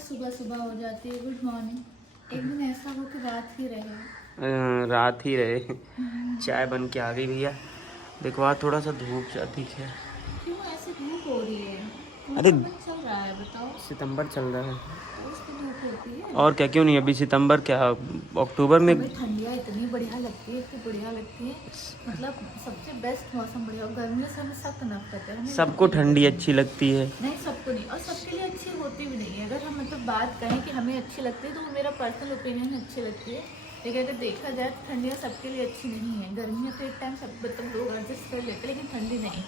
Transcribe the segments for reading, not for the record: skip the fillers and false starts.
सुबह सुबह हो जाती है। Good morning. एक दिन ऐसा हो कि रात ही रहे। रात ही रहे। चाय बन के आ गई भैया। देखो आज थोड़ा सा धूप अधिक है। क्यों ऐसी धूप हो रही है? कौन अरे सा मंथ चल रहा है बताओ? सितंबर चल रहा है। रोज की धूप होती है। और क्या, क्यों नहीं, अभी सितंबर क्या अक्टूबर में। हमें ठंडियाँ इतनी बढ़िया लगती है, इतनी बढ़िया लगती है। मतलब सबसे बेस्ट मौसम बढ़िया। और गर्मी से हमें सख्त नफरत है। हमें सबको ठंडी अच्छी लगती है। नहीं, सबको नहीं, और सबके लिए अच्छी होती भी नहीं है। अगर हम मतलब बात करें कि हमें अच्छी लगती है तो वो मेरा पर्सनल ओपिनियन अच्छी लगती है। लेकिन अगर देखा जाए तो ठंडियाँ सबके लिए अच्छी नहीं है। गर्मियाँ तो एक टाइम सब मतलब लोग एडजस्ट कर लेते हैं, लेकिन ठंडी नहीं।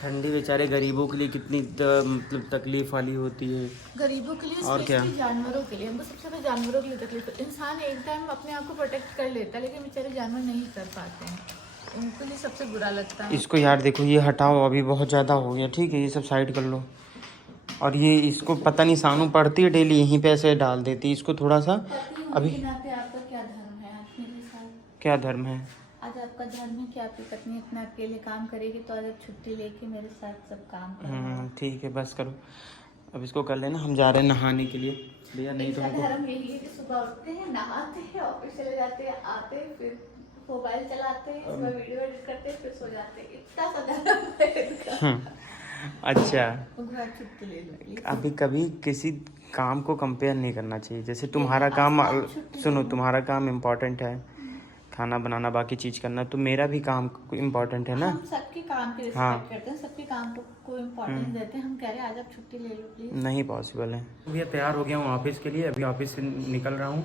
ठंडी बेचारे गरीबों के लिए कितनी मतलब तकलीफ वाली होती है। गरीबों के लिए, और क्या। स्पेशली जानवरों के लिए। हमको सबसे ज़्यादा जानवरों के लिए तकलीफ है। इंसान एक टाइम अपने आप को प्रोटेक्ट कर लेता है, लेकिन बेचारे जानवर नहीं कर पाते हैं। उनके लिए सबसे बुरा लगता है। इसको यार देखो, ये हटाओ, अभी बहुत ज़्यादा हो गया। ठीक है, ये सब साइड कर लो। और ये इसको पता नहीं, सानू पढ़ती है डेली, यहीं पे ऐसे डाल देती है इसको थोड़ा सा। पति होने अभी के नाते आपका क्या धर्म है आज मेरे साथ? क्या धर्म है? आज आपका धर्म है कि आपकी पत्नी इतना अकेले काम करेगी, तो आज आप छुट्टी लेके मेरे साथ सब काम करें। ठीक है, बस करो। अब इसको कर लेना, हम जा रहे हैं नहाने के लिए। भैया नहीं तो इनका हमको धर्म यही है कि सुबह उठते हैं, नहाते हैं, ऑफिस चले जाते हैं, आते हैं, फिर मोबाइल चलाते हैं, सुबह वीडियो एडिट करते हैं, फिर सो जाते हैं। इतना सा धर्म है इनका। अच्छा, वो घर छुट्टी ले लो प्लीज। अभी कभी किसी काम को कंपेयर नहीं करना चाहिए। जैसे तुम्हारा काम, सुनो, तुम्हारा काम इम्पोर्टेंट है, खाना बनाना, बाकी चीज करना, तो मेरा भी काम इम्पोर्टेंट है ना। हम सबके काम की रिस्पेक्ट करते हैं, सबके काम को इम्पोर्टेंस देते हैं। हम कह रहे हैं आज आप छुट्टी ले लो प्लीज। नहीं पॉसिबल है। भैया तैयार हो गया हूँ ऑफिस के लिए, अभी ऑफिस से निकल रहा हूँ,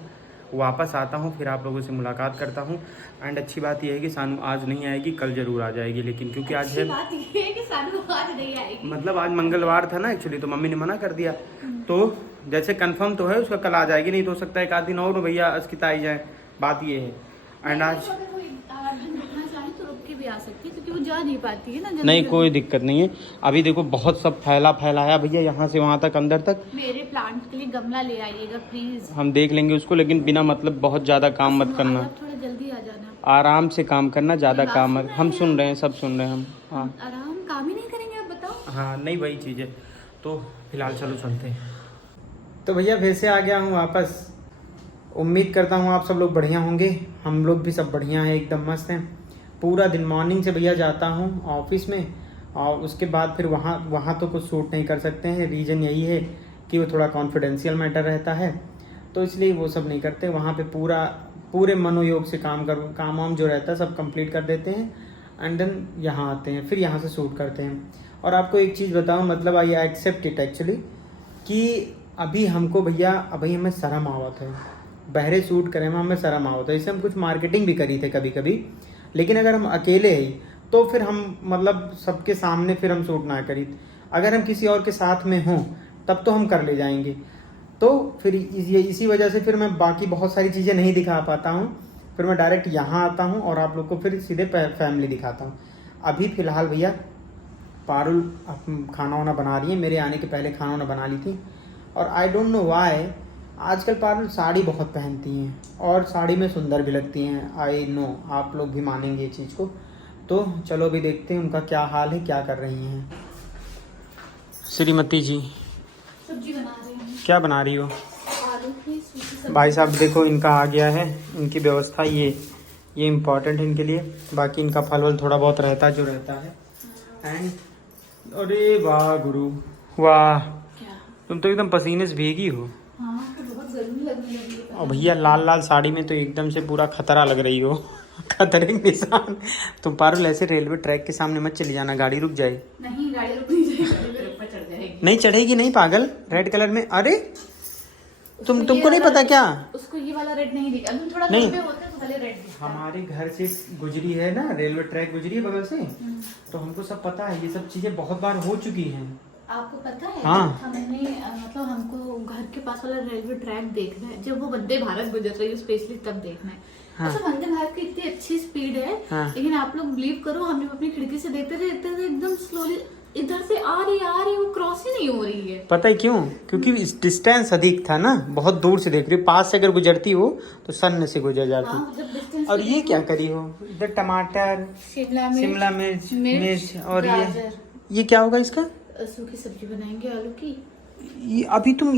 वापस आता हूँ, फिर आप लोगों से मुलाकात करता हूँ। एंड अच्छी बात यह है कि सानू आज नहीं आएगी, कल जरूर आ जाएगी, लेकिन क्योंकि आज अच्छी है, बात ये है कि सानू आज नहीं आएगी। मतलब आज मंगलवार था ना एक्चुअली, तो मम्मी ने मना कर दिया। तो जैसे कंफर्म तो है उसका कल आ जाएगी, नहीं तो हो सकता है एक आध दिन और भैया अस्किता आई जाए, बात ये है। एंड आज अगर कोई रुकना चाहे तो रुक के भी आ सकती है, क्योंकि वो जा नहीं पाती है ना जल्दी नहीं, जल्दी। कोई दिक्कत नहीं है। अभी देखो बहुत सब फैलाया भैया, यहाँ से वहाँ तक, अंदर तक। मेरे प्लांट के लिए गमला ले आइएगा प्लीज। हम देख लेंगे उसको, लेकिन बिना मतलब बहुत ज़्यादा काम मत करना, आप थोड़ा जल्दी आ जाना। आराम से काम करना, ज़्यादा बात काम सुन मत। रहे हम हैं सुन रहे हैं, सब सुन रहे हैं हम। हाँ आराम काम ही नहीं करेंगे आप बताओ। हाँ, नहीं वही चीज़ है। तो फिलहाल चलो चलते हैं। तो भैया फिर से आ गया हूँ वापस। उम्मीद करता हूँ आप सब लोग बढ़िया होंगे। हम लोग भी सब बढ़िया हैं, एकदम मस्त हैं। पूरा दिन मॉर्निंग से भैया जाता हूँ ऑफिस में, और उसके बाद फिर वहाँ तो कुछ शूट नहीं कर सकते हैं। रीज़न यही है कि वो थोड़ा कॉन्फिडेंशियल मैटर रहता है, तो इसलिए वो सब नहीं करते। वहाँ पे पूरे मनोयोग से काम वाम जो रहता है सब कंप्लीट कर देते हैं। एंड देन यहाँ आते हैं, फिर यहाँ से शूट करते हैं। और आपको एक चीज़ बताऊँ, मतलब आई एक्सेप्ट इट एक्चुअली, कि अभी हमको भैया, अभी हमें शर्म आवत है, बहरे शूट करें में हमें शर्म आवत है। इससे हम कुछ मार्केटिंग भी करी थे कभी कभी, लेकिन अगर हम अकेले ही तो फिर हम मतलब सबके सामने फिर हम शूट ना करी। अगर हम किसी और के साथ में हों तब तो हम कर ले जाएंगे। तो फिर इसी वजह से फिर मैं बाकी बहुत सारी चीज़ें नहीं दिखा पाता हूँ। फिर मैं डायरेक्ट यहाँ आता हूँ और आप लोग को फिर सीधे फैमिली दिखाता हूँ। अभी फ़िलहाल भैया पारुल खाना वाना बना रही है, मेरे आने के पहले खाना वाना बना ली थी। और आई डोंट नो वाई आजकल पारुल साड़ी बहुत पहनती हैं और साड़ी में सुंदर भी लगती हैं। आई नो आप लोग भी मानेंगे ये चीज़ को। तो चलो अभी देखते हैं उनका क्या हाल है, क्या कर रही हैं श्रीमती जी। सब्जी बना रही हूँ। क्या बना रही हो? आलू की सूखी सब्जी। भाई साहब देखो, इनका आ गया है, इनकी व्यवस्था ये इम्पोर्टेंट है इनके लिए। बाकी इनका फल वल थोड़ा बहुत रहता जो रहता है। एंड अरे वाह गुरु वाह, क्या? तुम तो एकदम पसीने से भीगी हो। हाँ तो बहुत गर्मी लगने लगी है। और भैया लाल लाल साड़ी में तो एकदम से पूरा खतरा लग रही हो। खतरे के निशान। तुम पारुल ऐसे रेलवे ट्रैक के सामने मत चली जाना, गाड़ी रुक जाए। नहीं गाड़ी रुक नहीं जाएगी, गाड़ी मेरे ऊपर चढ़ जाएगी। नहीं चढ़ेगी, नहीं पागल, रेड कलर में। अरे तुमको नहीं पता क्या? उसको ये वाला रेड नहीं दिखा, तुम थोड़ा नहीं। लंबे होते तो भले रेड दिखता। हमारे घर से गुजरी है ना, रेलवे ट्रैक गुजरी है बगल से, तो हमको सब पता है। ये सब चीजें बहुत बार हो चुकी हैं। आपको पता है? हाँ। हमने मतलब हमको घर के पास वाला रेलवे ट्रैक देखना है, जब वो वंदे भारत गुजर रही है स्पेशली तब देखना है। हाँ। अच्छा वंदे भारत की इतनी अच्छी स्पीड है। हाँ। लेकिन आप लोग बिलीव करो, हम जब अपनी खिड़की से देखते थे एकदम स्लोली इधर से आ रही वो क्रॉस ही नहीं हो रही है। पता है क्यों? क्योंकि डिस्टेंस अधिक था ना, बहुत दूर से देख रही हो। पास से अगर गुजरती हो तो सन्न से गुजर जाती। हाँ, जब distance और पे ये देखो, क्या करी हो? इधर टमाटर, शिमला मिर्च और ये क्या होगा इसका? सूखी सब्जी बनाएंगे आलू की। ये अभी तुम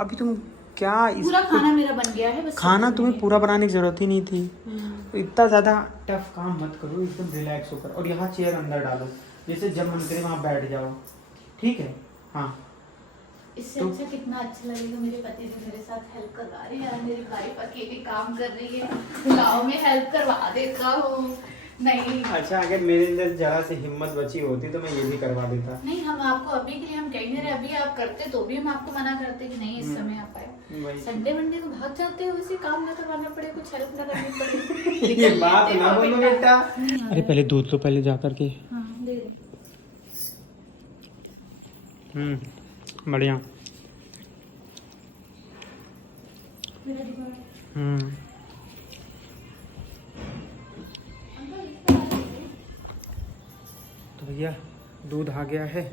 अभी तुम क्या पूरा खाना मेरा बन गया है, बस खाना सब्जी तुम्हें नहीं पूरा बनाने की जरूरत ही नहीं थी। है। तो इतना ज़्यादा टफ काम मत करो, एकदम रिलैक्स होकर। और यहाँ चेयर अंदर डालो, जैसे जब मन करे वहाँ बैठ जाओ, ठीक है। हाँ इससे तो- अच्छा कितना अच्छा लगेगा मेरे पति जो मेरे साथ हेल्प करवा रही है, मेरी वाइफ अकेली काम कर रही है, पुलाव में हेल्प करवा देता हूँ। नहीं अच्छा, अगर मेरे अंदर जरा से हिम्मत बची होती तो मैं ये भी करवा देता। नहीं, हम आपको अभी के लिए हम कह नहीं रहे, अभी आप करते तो भी हम आपको मना करते कि नहीं इस समय आप आए। वही। संडे मंडे को भाग जाते हो, वैसे काम ना करवाना पड़े, कुछ हेल्प ना करनी पड़े। ये बात ना बोलो बेटा। नहीं, अरे पहले दूध लो, पहले जा करके। हाँ दे दे। बढ़िया। मेरा दिमाग तो भैया दूध आ गया है,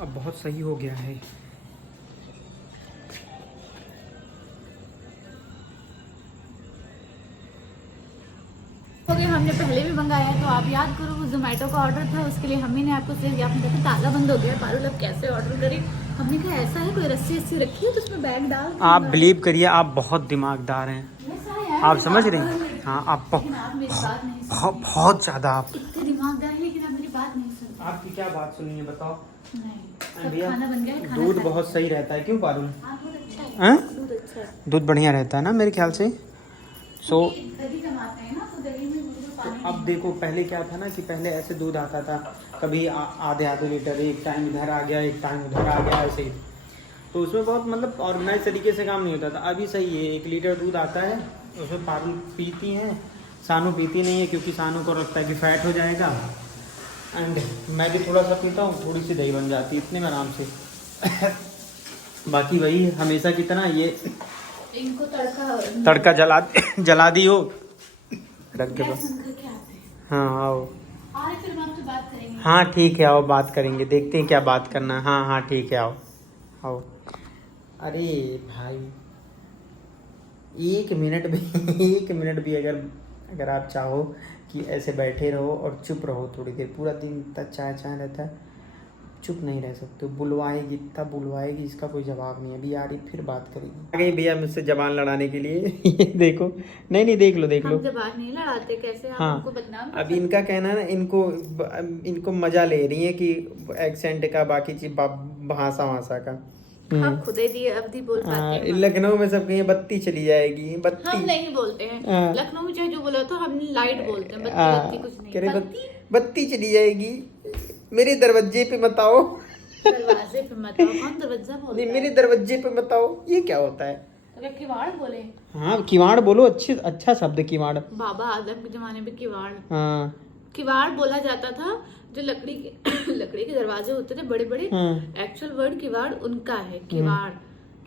अब बहुत सही हो गया है। हो गया, हमने पहले भी मंगाया है, तो आप याद करो वो जोमेटो का ऑर्डर था, उसके लिए मम्मी ने आपको सिर्फ आपने कहा ताला बंद हो गया पारुल, अब कैसे ऑर्डर करें। हमने कहा ऐसा है कोई रस्सी रखी है तो उसमें बैग डाल के आप मंगा बिलीव करिए, आप बहुत दिमागदार हैं। लो। ऐसा है, आप मेरी समझ बात रहे हैं? नहीं सुनते। हाँ, आप लेकिन आप मेरी बात नहीं सुनते। बहुत ज़्यादा। आप इतने दिमागदार हैं लेकिन आप मेरी बात नहीं सुनते। आपकी क्या बात सुनी है बताओ। नहीं, सब भैया खाना बन गया है, खाना दूध खा बहुत लीजिए। सही रहता है, क्यों पारुल? हाँ, दूध अच्छा है, हाँ? दूध अच्छा है। दूध बढ़िया रहता है ना मेरे ख्याल से। सो क्योंकि दही जमाते हैं ना, तो दही में दूध में पानी अब नहीं देखो, पहले क्या था ना कि पहले ऐसे दूध आता था, कभी आधे आधे लीटर, एक टाइम इधर आ गया, एक टाइम उधर आ गया, ऐसे ही। तो उसमें बहुत मतलब ऑर्गेनाइज तरीके से काम नहीं होता था। अभी सही है, 1 लीटर दूध आता है, उसमें पारुल पीती हैं, सानू पीती नहीं है क्योंकि सानू को लगता है कि फैट हो जाएगा। एंड मैं भी थोड़ा सा पीता हूँ, थोड़ी सी दही बन जाती है इतने में आराम से। बाकी वही हमेशा की तरह ये इनको तड़का जला दी हो रख के गैस बस। बंद करके आते हैं। हाँ आओ। और फिर हम आपसे बात करेंगे। हाँ ठीक है, आओ बात करेंगे, देखते हैं क्या बात करना है। हाँ हाँ ठीक है, आओ आओ। अरे भाई 1 मिनट भी 1 मिनट भी अगर आप चाहो कि ऐसे बैठे रहो और चुप रहो थोड़ी देर, पूरा दिन इतना चाय चाय रहता है, चुप नहीं रह सकते। बुलवाएगी इतना बुलवाएगी, इसका कोई जवाब नहीं है। अभी आ रही फिर बात करेगी। आ गई भैया मुझसे जबान लड़ाने के लिए। ये देखो, नहीं देख लो देख लो। हम जबान नहीं लड़ाते, कैसे आप हाँ, हमको बदनाम कर अभी इनका कहना है ना, इनको मजा ले रही है कि एक्सेंट का, बाकी चीज भाषा वासा का। आप खुद ही दिए अवधि बोल पाते हैं। लखनऊ में सब कहीं बत्ती चली जाएगी, बत्ती। हम नहीं बोलते हैं, हाँ। लखनऊ में चाहे जो बोला तो हम लाइट बोलते हैं, हाँ, बत्ती कुछ कह रहे नहीं। बत्ती चली जाएगी, मेरे दरवाजे पे मत आओ। दरवाजे पे मत आओ, कौन दरवाजा बोलता नहीं, है? मेरे दरवाजे पे मत आओ, ये क्या होता है? तो क्या किवाड़ बोले? हाँ किवाड़ बोलो, अच्छा शब्द किवाड़। बाबा आदम के जमाने में किवाड़ हाँ किवाड़ बोला जाता था, जो लकड़ी के लकड़ी के दरवाजे होते थे बड़े बड़े। हाँ। एक्चुअल वर्ड किवाड़ उनका है, किवाड़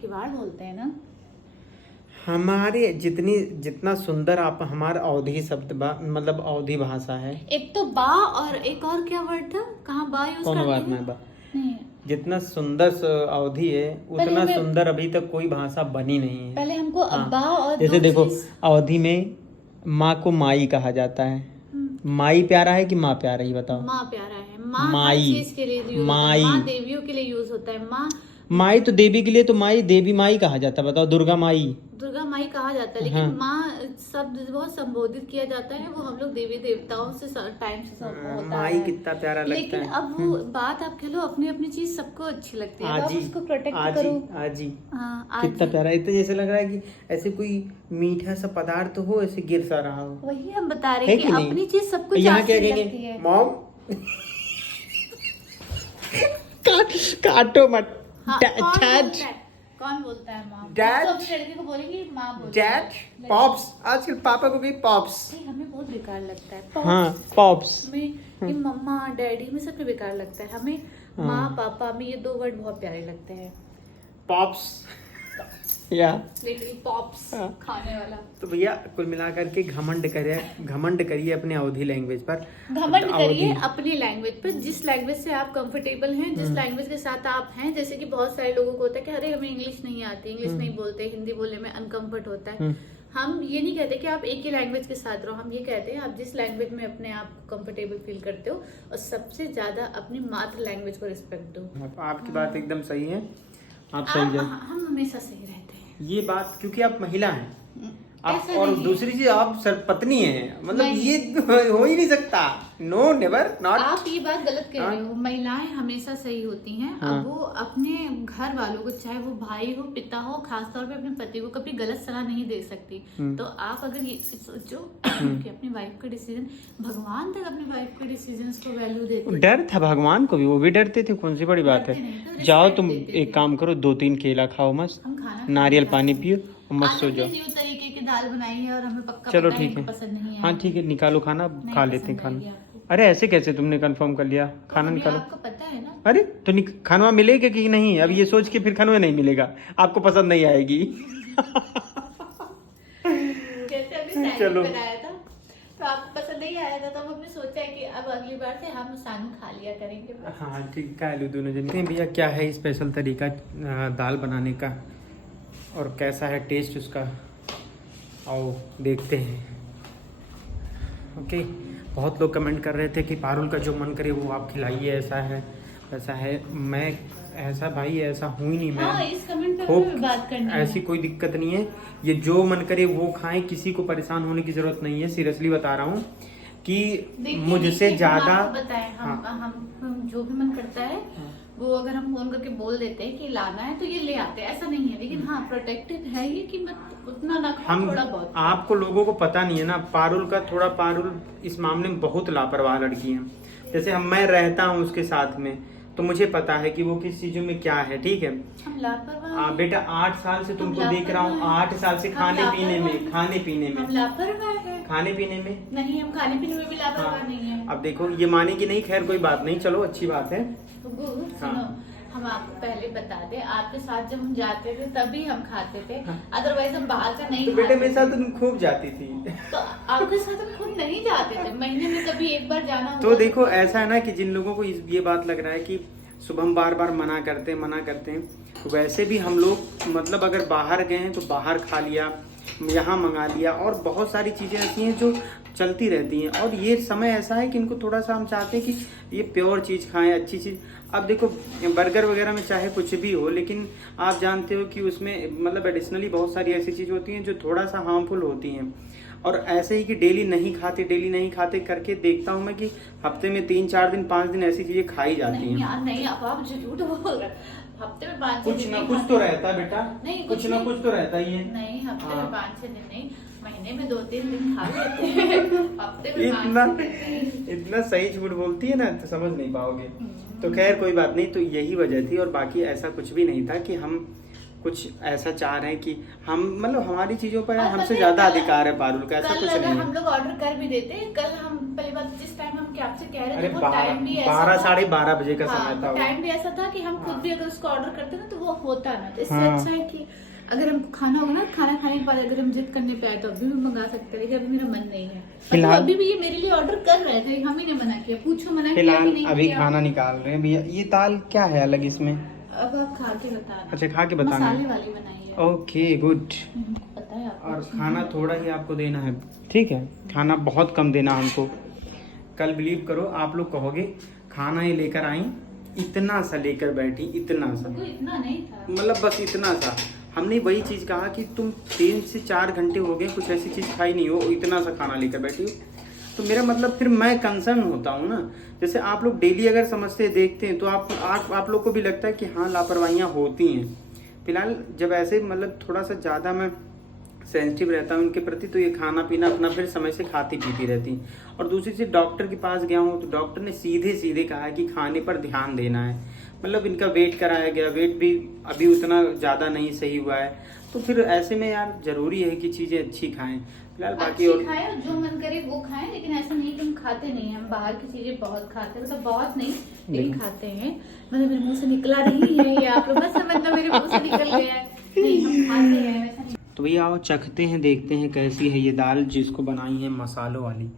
किवाड़ बोलते हैं ना। हमारे जितना सुंदर आप हमारा अवधी शब्द मतलब अवधी भाषा है। एक तो बा और एक और क्या वर्ड था, कहाँ बा यूज कौन करते बात हैं? में बा? नहीं, जितना सुंदर अवधि है, उतना मैं- सुंदर अभी तक कोई भाषा बनी नहीं है। पहले हमको हाँ। अब्बा और जैसे दो देखो, चीज- अवधि में माँ को माई कहा जाता है। माई प्यारा है कि माँ प्यारा, ही बताओ। माँ प्यारा है, माँ हर माई। चीज के लिए यूज होता है, माई। माँ देवियों के लिए यूज होता है, माँ माई तो देवी के लिए, तो माई देवी माई कहा जाता है, बताओ। दुर्गा माई, दुर्गा माई कहा जाता है, लेकिन हाँ। माँ शब्द बहुत संबोधित किया जाता है, वो हम लोग देवी देवताओं से टाइम से सब होता माई है। कितना प्यारा लगता लेकिन है। अब वो बात आप कह लो, अपनी अपनी चीज सबको अच्छी लगती है, अब आप आजी, उसको प्रोटेक्ट आजी, करो। आजी, हाँ, कितना आजी। प्यारा। इतना जैसे लग रहा है कि ऐसे कोई मीठा सा पदार्थ हो, ऐसे गिर सा रहा हो। वही हम बता रहे है हैं कि कि नहीं? अपनी चीज सबको यहाँ क्या अच्छी लगती कहेंगे? है। मॉम काटो मत। हाँ, डैड, कौन बोलता है माँ? Dad? तो अपनी लड़की को बोलेंगे माँ बोल। Dad, pops. आजकल पापा को भी पॉप्स। हमें बहुत बेकार लगता है हाँ, पॉप्स। में ये मम्मा डैडी में सब में बेकार लगता है हमें। माँ पापा में ये 2 वर्ड बहुत प्यारे लगते हैं। पॉप्स या लिटिल पॉप्स हाँ। खाने वाला। तो भैया कुल मिलाकर के घमंड करिए अपने अवधि लैंग्वेज पर। घमंड करिए अवधि। अपनी लैंग्वेज पर, जिस लैंग्वेज से आप कंफर्टेबल हैं, जिस लैंग्वेज के साथ आप हैं। जैसे कि बहुत सारे लोगों को होता है कि अरे हमें इंग्लिश नहीं आती, इंग्लिश नहीं बोलते, हिंदी बोलने में अनकंफर्ट होता है। हम ये नहीं कहते कि आप एक ही लैंग्वेज के साथ रहो, हम ये कहते हैं आप जिस लैंग्वेज में अपने आप को कंफर्टेबल फील करते हो, और सबसे ज्यादा अपनी मातृ लैंग्वेज को रिस्पेक्ट दो। आपकी बात एकदम सही है। आप सही जाए। हम हमेशा सही रहते हैं। ये बात क्योंकि आप महिला हैं आप, ऐसा और नहीं है। दूसरी चीज आप सरपत्नी हैं, मतलब नहीं। ये हो ही नहीं सकता। No never not. आप ये बात गलत कह रहे हो। महिलाएं हमेशा सही होती हैं। हाँ। अब वो अपने घर वालों को, चाहे वो भाई हो, पिता हो, खासतौर पे अपने पति को कभी गलत सलाह नहीं दे सकती। तो आप अगर ये सोचो कि अपनी वाइफ का डिसीजन, भगवान तक अपनी वाइफ के डिसीजन को वैल्यू देते हैं। डर था भगवान को भी, वो भी डरते थे, कौन सी बड़ी बात डरते नहीं है। थे, जाओ respect तुम देते एक थे। काम करो, 2-3 केला खाओ मस्त, हम खाना नारियल खाते पानी हैं। पियो और मस्त आज सो हमने जाओ। न्यू तरीके की दाल बनाई है और हमें पक्का चलो पता है ठीक इनको है। पसंद नहीं हाँ आएगी। ठीक है, निकालो खाना, नहीं खा लेते हैं पसंद आएगी खाना। आपको। अरे ऐसे कैसे तुमने कंफर्म कर लिया, तो खाना अभी निकालो। आपको पता है ना। अरे तो खानवा मिलेगा कि नहीं, अब ये सोच के फिर खानवा नहीं मिलेगा, आपको पसंद नहीं आएगी। जैसे अभी सैंडविच चलो। बनाया था तो आपको पसंद नहीं आया था, तो हमने सोचा है कि अब अगली बार से हम सानू खा लिया करेंगे। हाँ ठीक है, आलू दोनों जन। भैया क्या है स्पेशल तरीका दाल बनाने का और कैसा है टेस्ट उसका, आओ देखते हैं। ओके, बहुत लोग कमेंट कर रहे थे कि पारुल का जो मन करे वो आप खिलाइए, ऐसा है वैसा है। मैं ऐसा भाई ऐसा हूँ ही नहीं, हाँ, मैं इस कमेंट पे खूब हमें बात करनी है। ऐसी कोई दिक्कत नहीं है, ये जो मन करे वो खाएं, किसी को परेशान होने की जरूरत नहीं है। सीरियसली बता रहा हूँ कि मुझसे ज्यादा हम बताएं, हम जो भी मन करता है वो अगर हम फोन करके बोल देते हैं कि लाना है तो ये ले आते हैं, ऐसा नहीं है। लेकिन हाँ, प्रोटेक्टिव है ये कि मत उतना ना खाओ, हम थोड़ा बहुत। आपको लोगों को पता नहीं है ना, पारुल इस मामले में बहुत लापरवाह लड़की है। जैसे मैं रहता हूँ उसके साथ में तो मुझे पता है कि वो किस चीजों में क्या है, ठीक है। हम लापरवाह बेटा 8 साल से तुमको हम देख रहा हूँ, लापरवाह 8 साल से हम खाने पीने लापरवाह में, खाने पीने हम में, लापरवाह है। खाने पीने में नहीं, हम खाने पीने में भी लापरवाह हाँ। नहीं है। अब देखो ये माने कि नहीं, खैर कोई बात नहीं, चलो अच्छी बात है। गुरु, हाँ। सुनो, हम आपको पहले बता दें, आपके साथ जब हम जाते थे तभी हम खाते थे, हाँ। अदरवाइज हम बाहर का नहीं तो बेटे खाते मेरे साथ तुम खूब जाती थी। तो आपके साथ हम खुद नहीं जाते थे, महीने में कभी एक बार जाना तो हुआ देखो ऐसा है ना कि जिन लोगों को ये बात लग रहा है कि शुभम बार बार मना करते हैं, तो वैसे भी हम लोग मतलब अगर बाहर गए हैं तो बाहर खा लिया, यहाँ मंगा लिया, और बहुत सारी चीज़ें ऐसी हैं जो चलती रहती हैं। और ये समय ऐसा है कि इनको थोड़ा सा हम चाहते हैं कि ये प्योर चीज़ खाएं, अच्छी चीज़। अब देखो बर्गर वगैरह में चाहे कुछ भी हो, लेकिन आप जानते हो कि उसमें मतलब एडिशनली बहुत सारी ऐसी चीज़ होती हैं जो थोड़ा सा हार्मफुल होती हैं। और ऐसे ही कि डेली नहीं खाते करके देखता हूँ मैं कि हफ्ते में 3-4 दिन 5 दिन ऐसी चीजें खाई जाती नहीं हैं। यार, नहीं, आप झूठ बोल रहे। हफ्ते में 5-6 कुछ दिन ना नहीं कुछ खाते। तो रहता है बेटा, नहीं, कुछ ना कुछ तो रहता ही है। नहीं, हफ्ते हाँ। में 5-6 दिन नहीं, महीने में 2-3 दिन खा लेते हैं। हफ्ते में 5-6 दिन नहीं। इतना सही झूठ बोलती है ना तो समझ नहीं पाओगे। तो खैर कोई बात नहीं, तो यही वजह थी, और बाकी ऐसा कुछ भी नहीं था कि हम कुछ ऐसा चाह रहे हैं कि हम मतलब हमारी चीजों पर और हमसे पता है, ज्यादा कल- अधिकार है पारुल का, ऐसा कल कुछ अगर नहीं हम है। लोग ऑर्डर कर भी देते, कल हम पहली बात जिस टाइम हम क्या आपसे कह रहे अरे थे वो टाइम भी ऐसा 12 था। साढ़े 12 बजे का हाँ, समय था वो। टाइम भी ऐसा था कि हम खुद हाँ। भी अगर उसको ऑर्डर करते ना तो वो होता ना। तो इससे हाँ। अच्छा है कि अगर हमको खाना होगा ना, खाना खाने के बाद अगर हम जिद करने पे आए तो अभी भी मंगा सकते हैं, लेकिन अभी मेरा मन नहीं है। फिलहाल- अभी भी ये मेरे लिए ऑर्डर कर रहे थे, हम ही ने मना किया। पूछो मना किया कि फिलहाल नहीं अभी किया। खाना निकाल रहे हैं भैया। ये दाल क्या है अलग इसमें? अब आप खा के बताना। अच्छा, खा के बताना है। मसाले वाली बनाई है। Okay good. पता है आपको। और खाना थोड़ा ही आपको देना है, ठीक है, खाना बहुत कम देना हमको। कल बिलीव करो आप लोग कहोगे खाना ये लेकर आई, इतना सा लेकर बैठी, इतना सा, वो इतना नहीं था। मतलब बस इतना सा। हमने वही चीज कहा कि तुम 3 से 4 घंटे हो गए कुछ ऐसी चीज खाई नहीं हो, इतना सा खाना लेकर बैठी हो। तो मेरा मतलब फिर मैं कंसर्न होता हूँ ना। जैसे आप लोग डेली अगर समझते देखते हैं तो आप लोग को भी लगता है कि हाँ लापरवाहियाँ होती हैं। फिलहाल जब ऐसे मतलब थोड़ा सा ज़्यादा मैं सेंसिटिव रहता हूँ उनके प्रति, तो ये खाना पीना अपना फिर समय से खाती पीती रहती। और दूसरी चीज़, डॉक्टर के पास गया हूँ तो डॉक्टर ने सीधे सीधे कहा है कि खाने पर ध्यान देना है। मतलब इनका वेट कराया गया, वेट भी अभी उतना ज़्यादा नहीं सही हुआ है। तो फिर ऐसे में यार जरूरी है कि चीज़ें अच्छी खाएं। फिलहाल बाकी और खाए और जो मन करे वो खाएं, लेकिन ऐसा नहीं कि हम खाते नहीं हैं। हम बाहर की चीजें बहुत खाते हैं, मतलब बहुत नहीं लेकिन खाते हैं। मतलब मेरे मुंह से निकला नहीं है ये, आप लोग मत समझना मेरे मुंह से निकल गया है। नहीं, हम खाते हैं वैसा नहीं। तो भैया आओ चखते हैं, देखते हैं कैसी है ये दाल जिसको बनाई है मसालों वाली।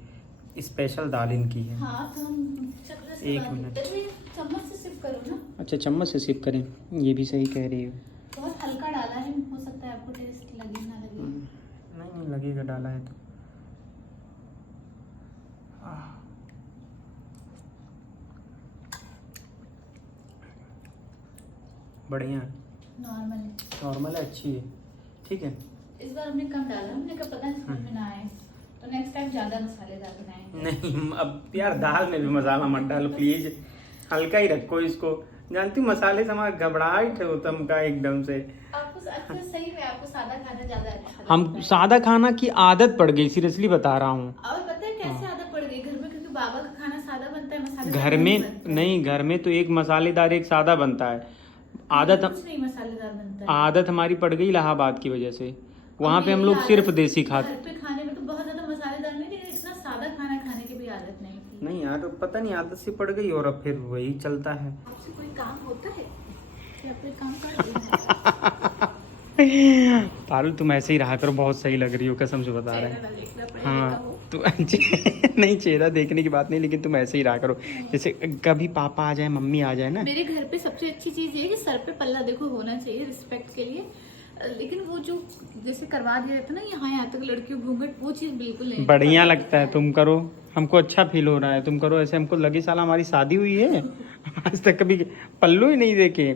स्पेशल दाल इनकी है। हाँ, तो हम चक्कर से एक बात मिनट। करते हैं। चम्मच से सिप करो ना। अच्छा, चम्मच से सिप करें, ये भी सही कह रही हो। बहुत हल्का डाला है, हो सकता है आपको टेस्ट लगे ना लगे। नहीं लगेगा, डाला है तो। बढ़िया है। नॉर्मल है, अच्छी है, ठीक है। इस बार हमने कम डाला, हमने कहा पता नहीं समझ में ना आए तो नेक्स्ट टाइम ज्यादा मसालेदार बनाएंगे। नहीं अब यार दाल में भी मसाला मत डालो प्लीज, हल्का ही रखो इसको। जानती हूँ मसाले से हमारा घबराहट है उत्तम का एकदम से। आपको अच्छा सही में आपको सादा खाना ज्यादा अच्छा हम लगता है। सादा खाना की आदत पड़ गई, सीरियसली बता रहा हूँ। और पता है कैसे आदत पड़ गई घर में, क्योंकि बाबा का खाना सादा बनता है, मसाले घर में नहीं, घर में तो एक मसालेदार एक सादा बनता है। आदत कुछ नहीं मसालेदार बनता है। आदत हमारी पड़ गई इलाहाबाद की वजह से, वहाँ पे हम मेरी लोग सिर्फ आदत देसी खाते। घर पे खाने में तो बहुत ज्यादा मसालेदार नहीं, लेकिन इतना सादा खाना खाने की भी आदत नहीं थी। नहीं यार पता नहीं आदत सी पड़ गई और अब फिर वही चलता है। आपसे कोई काम होता है कि आप कोई काम कर रहे हैं? पारुल तुम ऐसे ही रहा करो, बहुत सही लग रही हो, कसम से बता रहे हैं। चेहरा देखना पड़ेगा हाँ वो। तो नहीं चेहरा देखने की बात नहीं, लेकिन तुम ऐसे ही रहा करो। जैसे कभी पापा आ जाए मम्मी आ जाए ना। मेरे घर पे सबसे अच्छी चीज ये है कि सर पे पल्ला देखो होना चाहिए रिस्पेक्ट के लिए, लेकिन वो जो जैसे करवा दिया जाता है ना यहाँ तक लड़कियों घूंघट, वो चीज बिल्कुल नहीं। बढ़िया लगता है, तुम करो, हमको अच्छा फील हो रहा है, तुम करो ऐसे। हमको लगे साला हमारी शादी हुई है, आज तक कभी पल्लू ही नहीं देखे।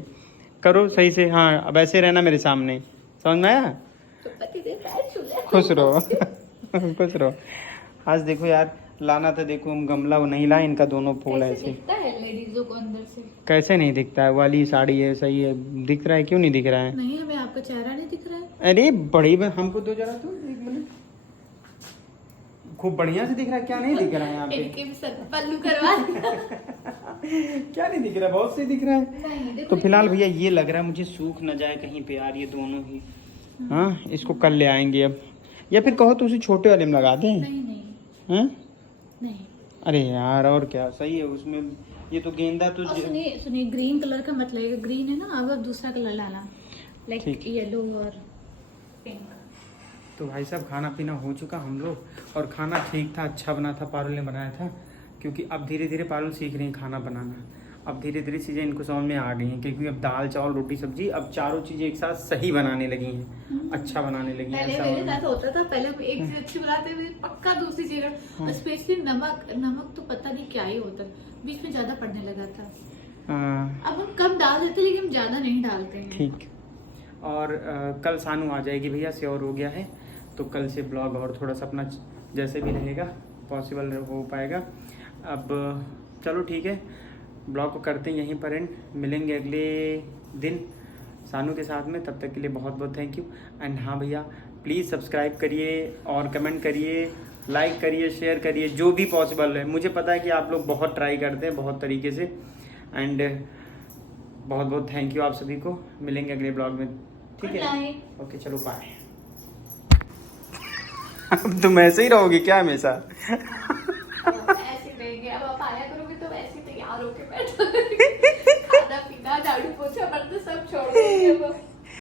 करो सही से, हाँ अब ऐसे रहना मेरे सामने, समझ में आया? तो पति देता है चूल्हा। खुश रहो खुश रहो। आज देखो यार लाना था, देखो हम गमला वो नहीं लाए, इनका दोनों फूल कैसे ऐसे। दिखता है लेडीजों को अंदर से? कैसे नहीं दिखता है, वाली साड़ी है, सही है, दिख रहा है, क्यों नहीं दिख रहा है? नहीं हमें आपका चेहरा नहीं दिख रहा है। अरे बड़ी हमको दो जरा, तो एक मिनट, खूब बढ़िया से दिख रहा है, क्या नहीं दिख रहा है यहाँ पे? इनके भी सर पल्लू करवा दिया। क्या नहीं दिख रहा है? बहुत सही दिख रहा है। नहीं देखो तो फिलहाल भैया ये लग रहा है मुझे सूख न जाए कहीं पे यार, ये दोनों ही। हाँ इसको कल ले आएंगे अब, या फिर कहो तो उसी छोटे वाले में लगा दें। नहीं नहीं हाँ नहीं। अरे यार और क्या सही है उसमें, ये तो गेंदा तो और सुनिए सुनिए, ग्रीन कलर का मत लगेगा, ग्रीन है ना, अब दूसरा कलर लाना, लाइक ठीक। येलो और पिंक। तो भाई साहब खाना पीना हो चुका हम लोग, और खाना ठीक था, अच्छा बना था, पारुल ने बनाया था। क्योंकि अब धीरे धीरे पारुल सीख रही है खाना बनाना, अब धीरे धीरे चीज़ें इनको समझ में आ गई हैं, क्योंकि अब दाल चावल रोटी सब्जी अब चारों चीज़ें एक साथ सही बनाने लगी हैं, अच्छा बनाने लगी हैं। पहले ऐसा मेरे होना- साथ होता था, पहले हम एक चीज अच्छी बनाते थे पक्का दूसरी चीज, स्पेशली नमक, नमक तो पता नहीं क्या ही होता है, बीच में ज्यादा पड़ने लगा था। हाँ अब हम कम डाल देते लेकिन हम ज्यादा नहीं डालते हैं। ठीक। और कल सानू आ जाएगी भैया, श्योर हो गया है, तो कल से ब्लॉग और थोड़ा सा अपना जैसे भी रहेगा पॉसिबल हो पाएगा। अब चलो ठीक है, ब्लॉग को करते हैं यहीं पर एंड, मिलेंगे अगले दिन सानू के साथ में। तब तक के लिए बहुत बहुत थैंक यू। एंड हाँ भैया प्लीज़ सब्सक्राइब करिए और कमेंट करिए, लाइक करिए, शेयर करिए, जो भी पॉसिबल है। मुझे पता है कि आप लोग बहुत ट्राई करते हैं बहुत तरीके से, एंड बहुत बहुत थैंक यू आप सभी को। मिलेंगे अगले ब्लॉग में, ठीक है? ओके चलो बाय। अब तुम ऐसे ही रहोगी क्या हमेशा? ऐसे रहेंगे, अब आप आया करोगे तो वैसे तैयार होके बैठो। खाना पीना झाड़ू पोछा बर्तन सब छोड़ देंगे अब।